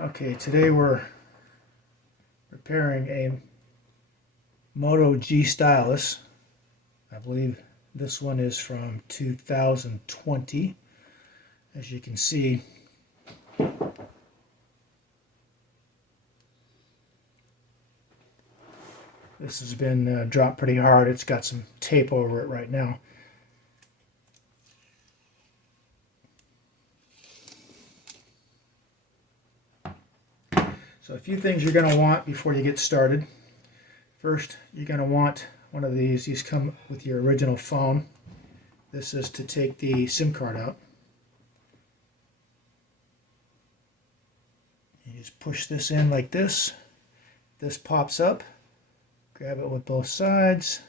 Okay, today we're repairing a Moto G Stylus. I believe this one is from 2020. As you can see, this has been dropped pretty hard. It's got some tape over it right now. So a few things you're going to want before you get started. First, you're going to want one of these. These come with your original phone. This is to take the SIM card out. You just push this in like this. This pops up. Grab it with both sides.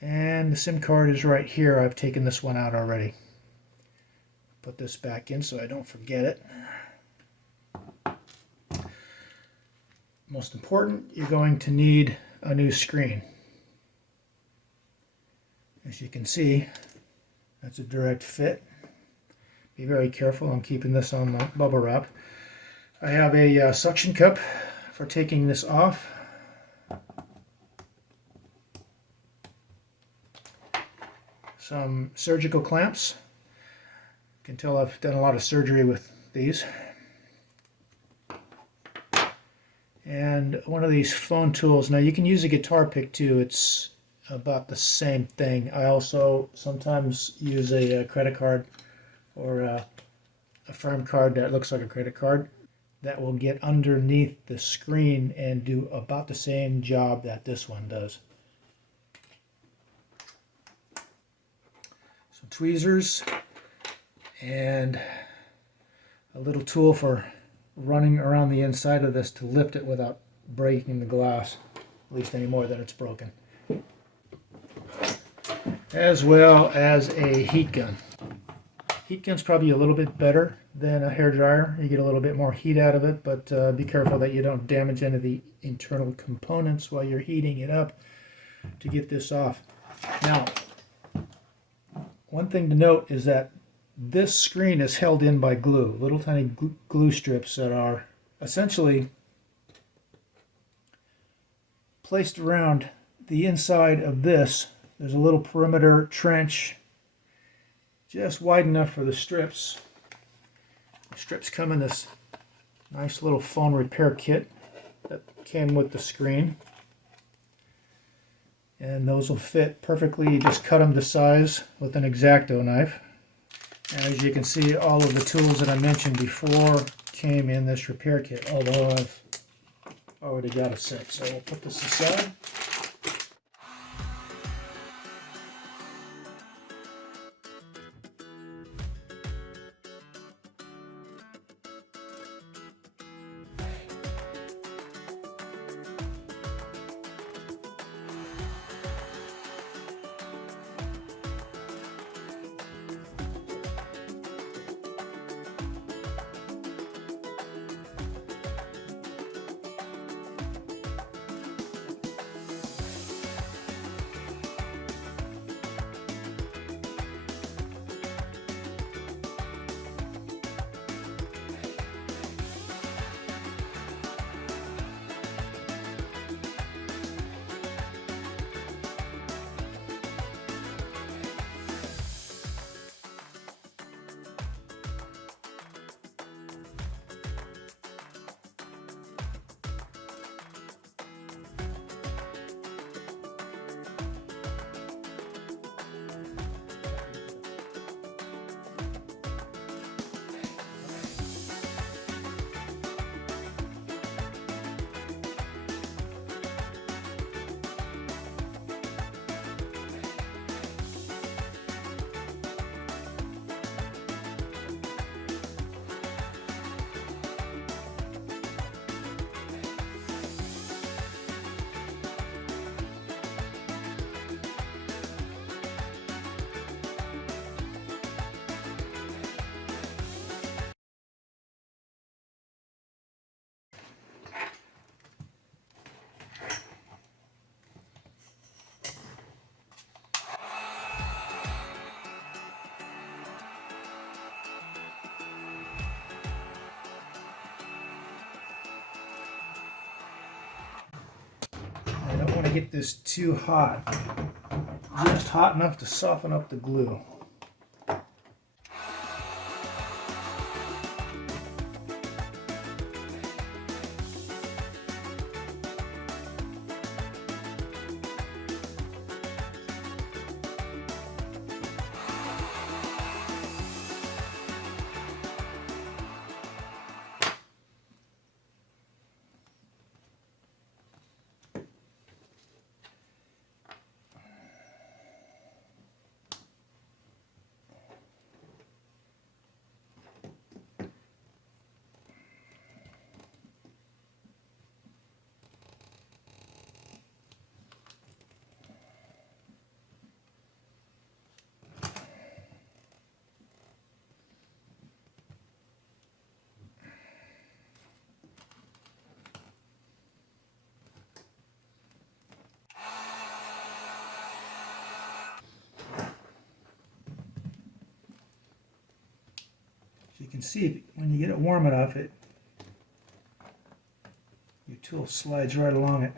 And the SIM card is right here. I've taken this one out already. Put this back in so I don't forget it. Most important, you're going to need a new screen. As you can see, that's a direct fit. Be very careful. I'm keeping this on the bubble wrap. I have a suction cup for taking this off. Some surgical clamps. You can tell I've done a lot of surgery with these. And one of these phone tools. Now you can use a guitar pick too. It's about the same thing. I also sometimes use a credit card or a firm card that looks like a credit card that will get underneath the screen and do about the same job that this one does. Some tweezers and a little tool for running around the inside of this to lift it without breaking the glass, at least any more than it's broken. As well as a heat gun. Heat gun's probably a little bit better than a hair dryer. You get a little bit more heat out of it, but be careful that you don't damage any of the internal components while you're heating it up to get this off. Now, one thing to note is that this screen is held in by glue, little tiny glue strips that are essentially placed around the inside of this. There's a little perimeter trench just wide enough for the strips. The strips come in this nice little phone repair kit that came with the screen. And those will fit perfectly. You just cut them to size with an X-Acto knife. And as you can see, all of the tools that I mentioned before came in this repair kit, although I've already got a set. So we'll put this aside. don't want to get this too hot. Just hot enough to soften up the glue. So you can see when you get it warm enough, your tool slides right along it.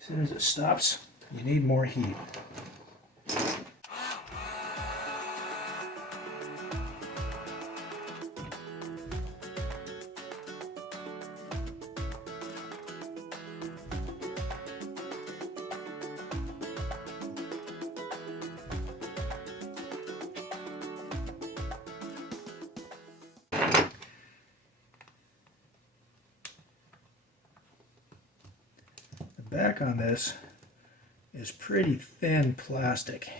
As soon as it stops, you need more heat. The back on this is pretty thin plastic,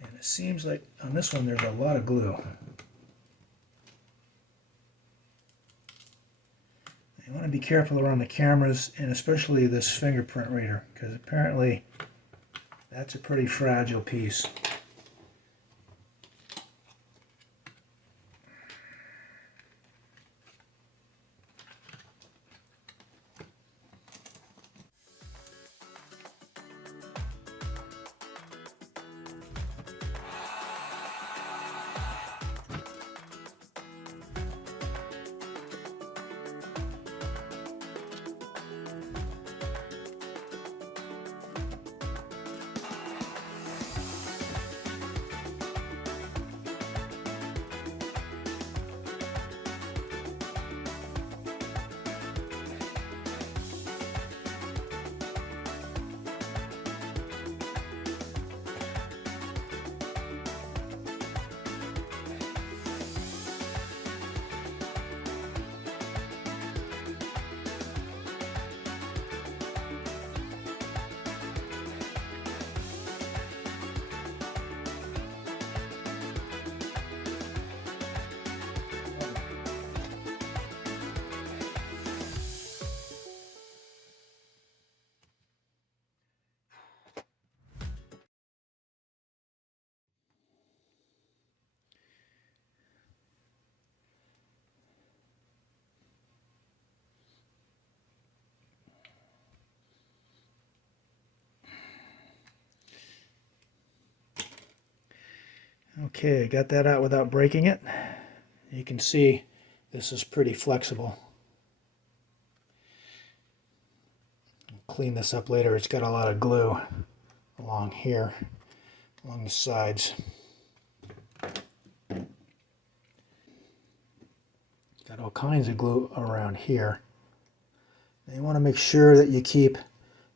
and it seems like on this one there's a lot of glue. You want to be careful around the cameras, and especially this fingerprint reader, because apparently that's a pretty fragile piece. Okay, I got that out without breaking it. You can see this is pretty flexible. I'll clean this up later. It's got a lot of glue along here, along the sides. Got all kinds of glue around here. Now you want to make sure that you keep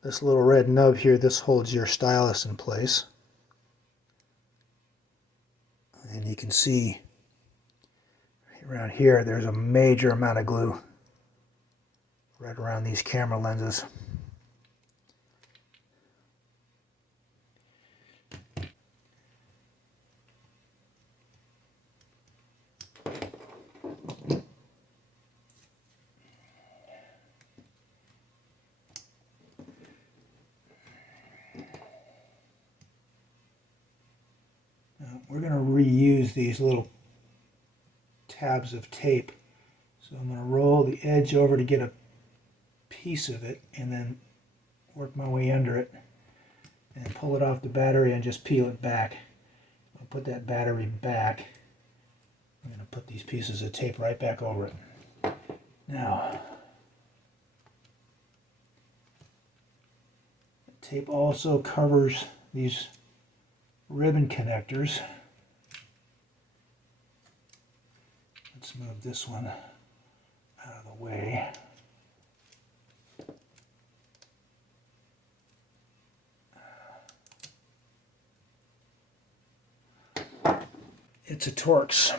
this little red nub here. This holds your stylus in place. And you can see around here there's a major amount of glue right around these camera lenses. We're going to reuse these little tabs of tape. So I'm going to roll the edge over to get a piece of it and then work my way under it and pull it off the battery and just peel it back. I'll put that battery back. I'm going to put these pieces of tape right back over it. Now, Tape also covers these ribbon connectors. Let's move this one out of the way. It's a Torx.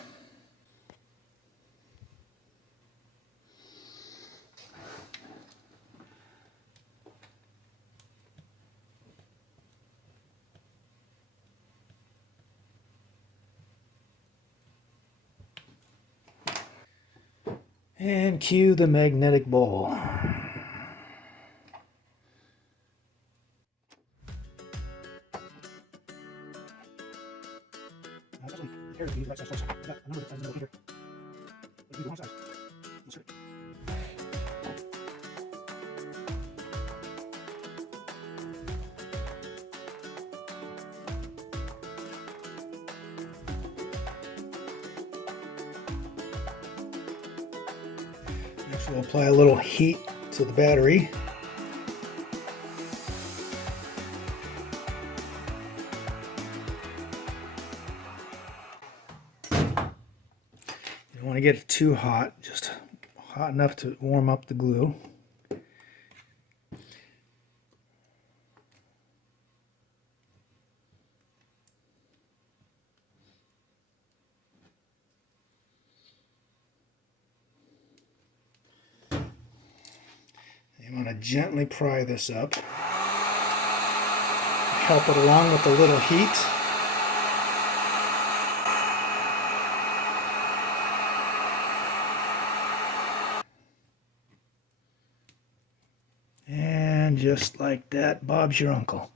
And cue the magnetic bowl. Next we'll apply a little heat to the battery. You don't want to get it too hot, just hot enough to warm up the glue. You want to gently pry this up. Help it along with a little heat. And just like that, Bob's your uncle.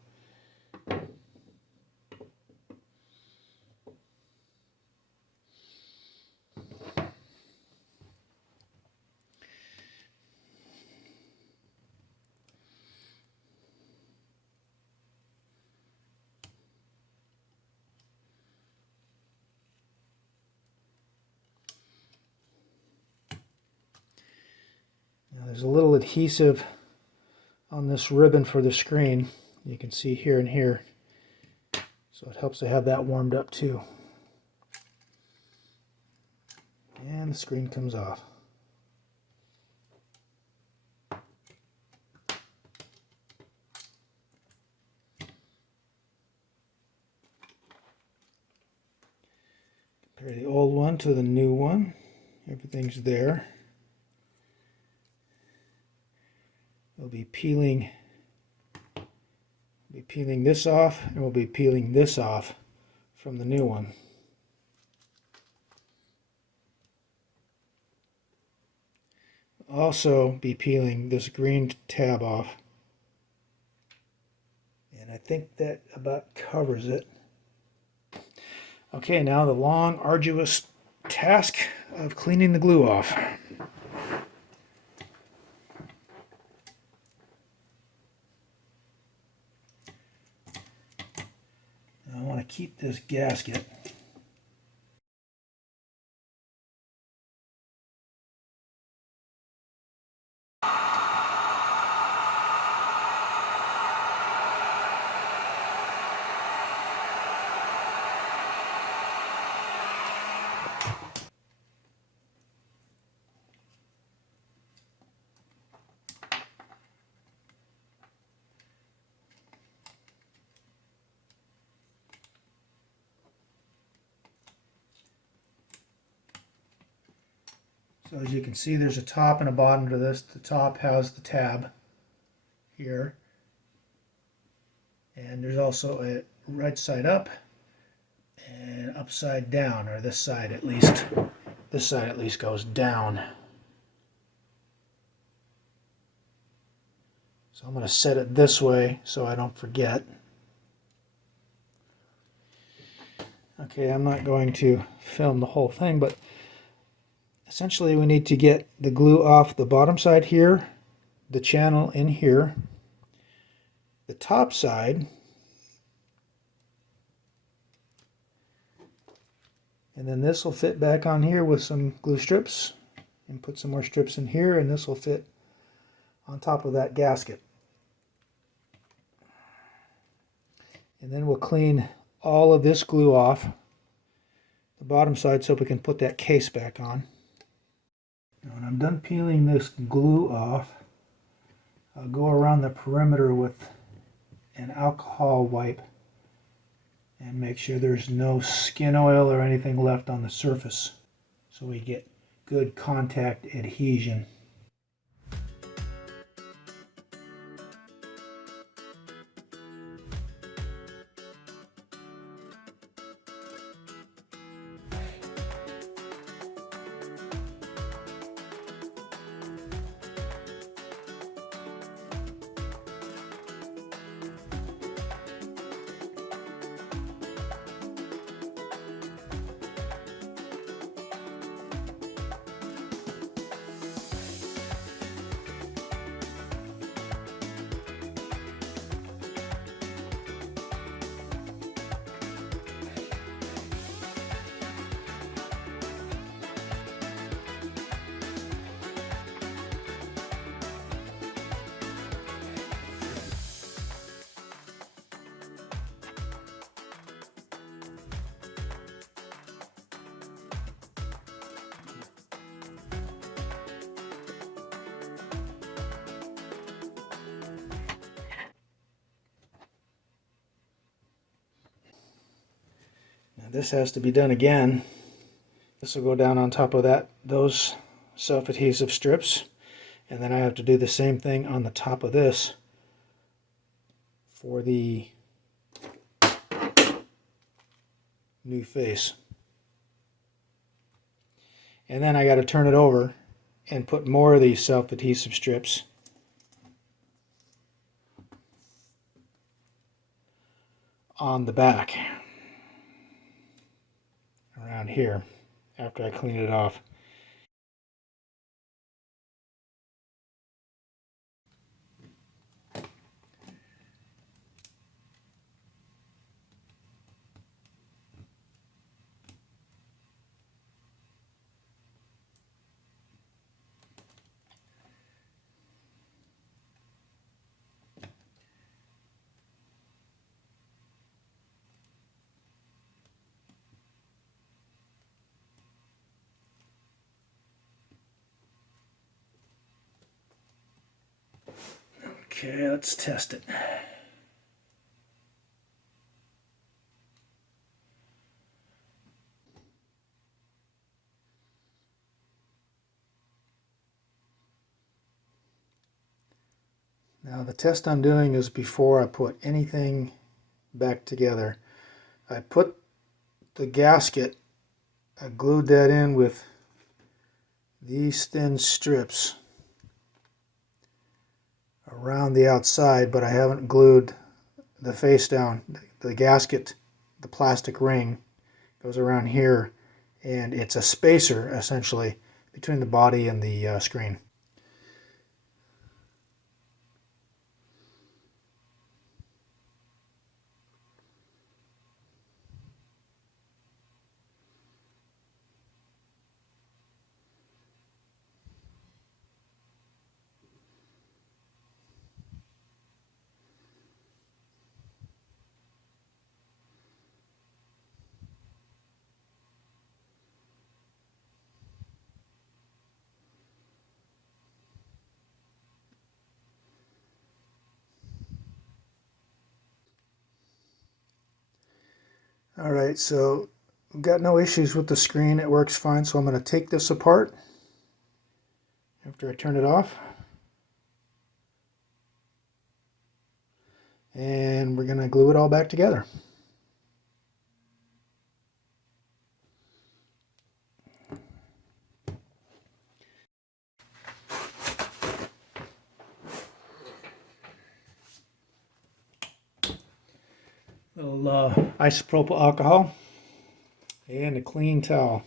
Now there's a little adhesive on this ribbon for the screen. You can see here and here. So it helps to have that warmed up too. And the screen comes off. Compare the old one to the new one. Everything's there. We'll be peeling this off, and we'll be peeling this off from the new one. Also be peeling this green tab off. And I think that about covers it. Okay, now the long, arduous task of cleaning the glue off. I want to keep this gasket. So as you can see, there's a top and a bottom to this. The top has the tab here. And there's also a right side up and upside down, or this side at least. This side at least goes down. So I'm going to set it this way so I don't forget. Okay, I'm not going to film the whole thing, but essentially we need to get the glue off the bottom side here, the channel in here, the top side, and then this will fit back on here with some glue strips, and put some more strips in here, and this will fit on top of that gasket. And then we'll clean all of this glue off the bottom side so we can put that case back on. Now, when I'm done peeling this glue off, I'll go around the perimeter with an alcohol wipe and make sure there's no skin oil or anything left on the surface so we get good contact adhesion. Now this has to be done again. This will go down on top of those self-adhesive strips, and then I have to do the same thing on the top of this for the new face. And then I got to turn it over and put more of these self-adhesive strips on the back around here after I clean it off. Okay, let's test it. Now the test I'm doing is before I put anything back together. I put the gasket, I glued that in with these thin strips around the outside, but I haven't glued the face down. The gasket, the plastic ring, goes around here, and it's a spacer essentially between the body and the screen. Alright, so I've got no issues with the screen. It works fine, so I'm going to take this apart after I turn it off. And we're going to glue it all back together. Little isopropyl alcohol and a clean towel.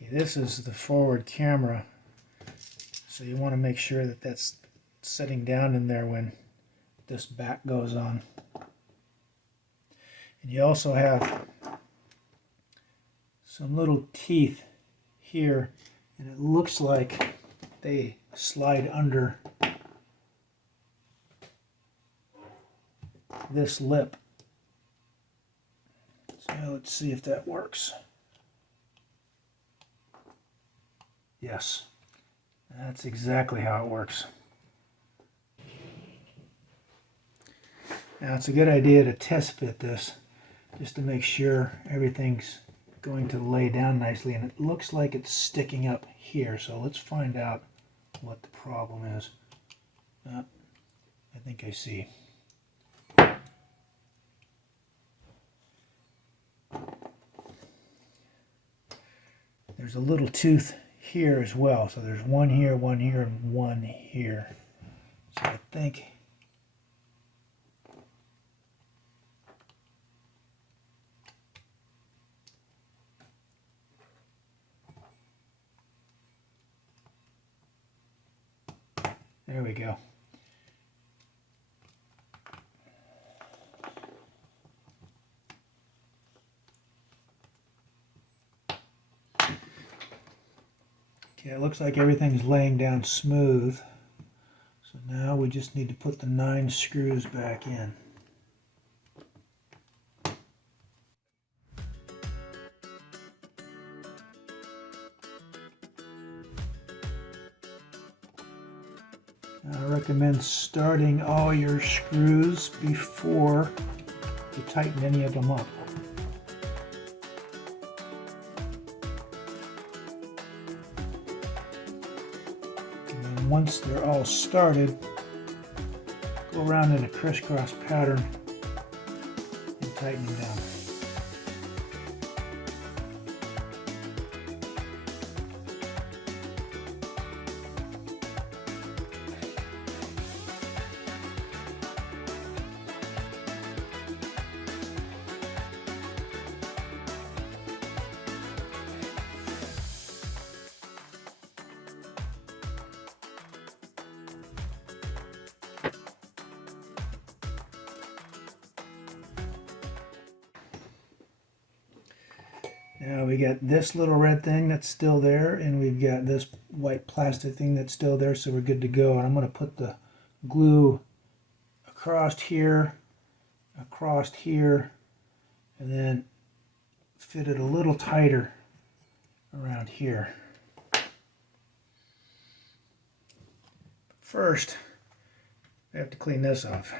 Okay, this is the forward camera, so you want to make sure that that's sitting down in there when this back goes on. And you also have some little teeth here, and it looks like they slide under this lip. So let's see if that works. Yes, that's exactly how it works. Now it's a good idea to test fit this just to make sure everything's going to lay down nicely, and it looks like it's sticking up here, so let's find out what the problem is. I think I see. There's a little tooth here as well, so there's one here, and one here. So I think there we go. Okay, it looks like everything's laying down smooth. So now we just need to put the 9 screws back in. I recommend starting all your screws before you tighten any of them up. And then once they're all started, go around in a crisscross pattern and tighten them down. Now we got this little red thing that's still there, and we've got this white plastic thing that's still there, so we're good to go. And I'm going to put the glue across here, and then fit it a little tighter around here. First, I have to clean this off.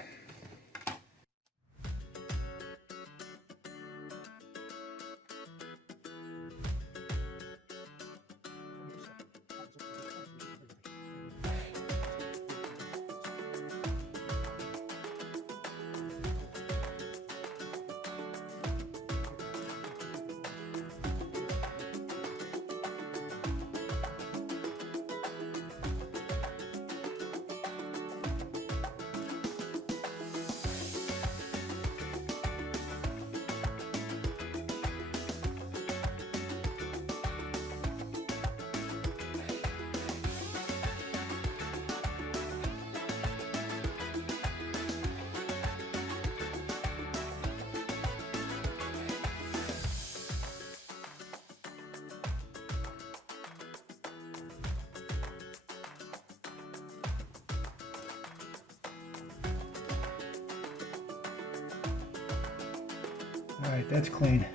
All right, that's clean.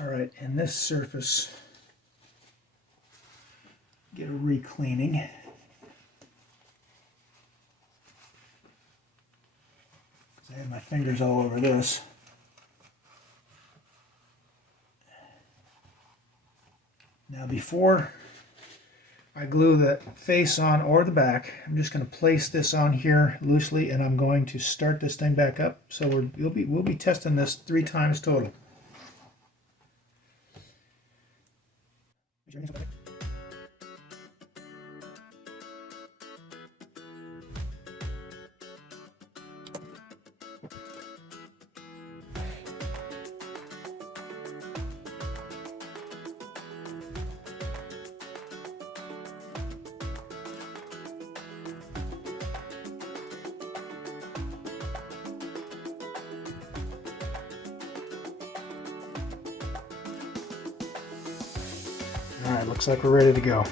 All right, and this surface, get a re-cleaning. I had my fingers all over this. Now before I glue the face on or the back, I'm just going to place this on here loosely, and I'm going to start this thing back up. So we'll be testing this 3 times total. Alright, looks like we're ready to go.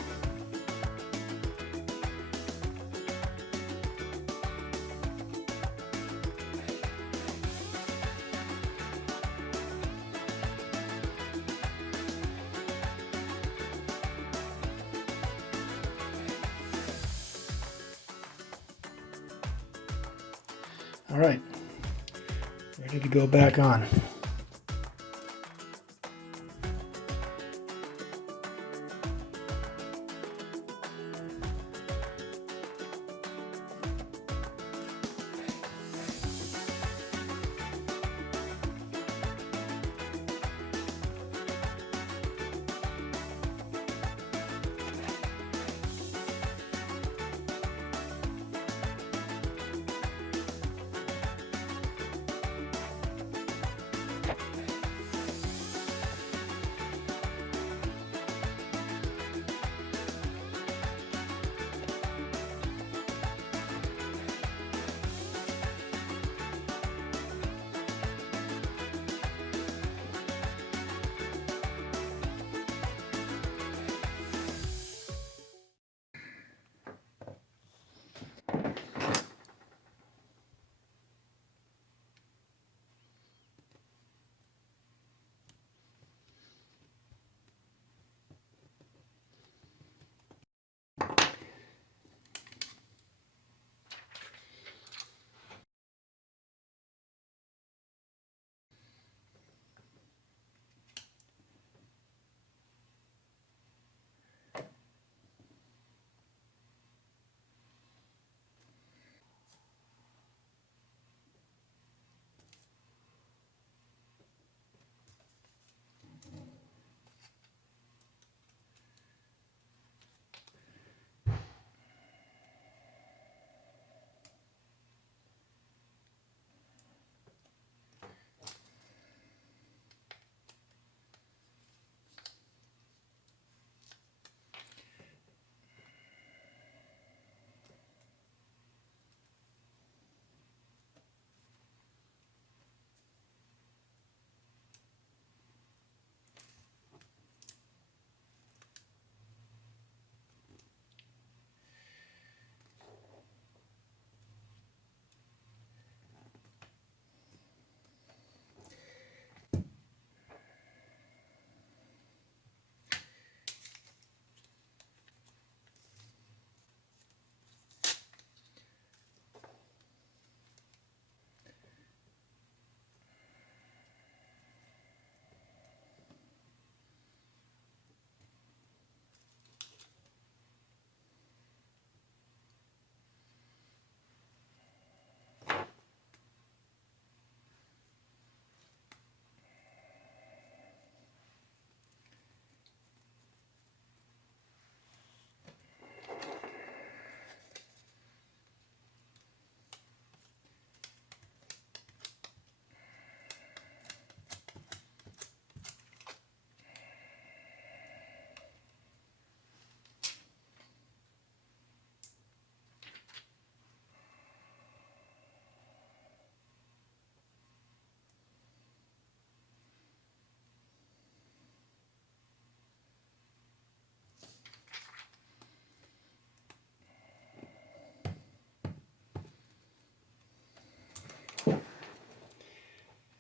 Alright, ready to go back on.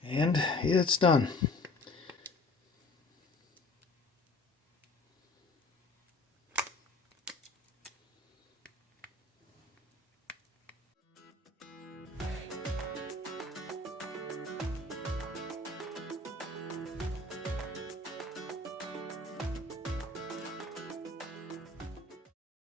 And it's done.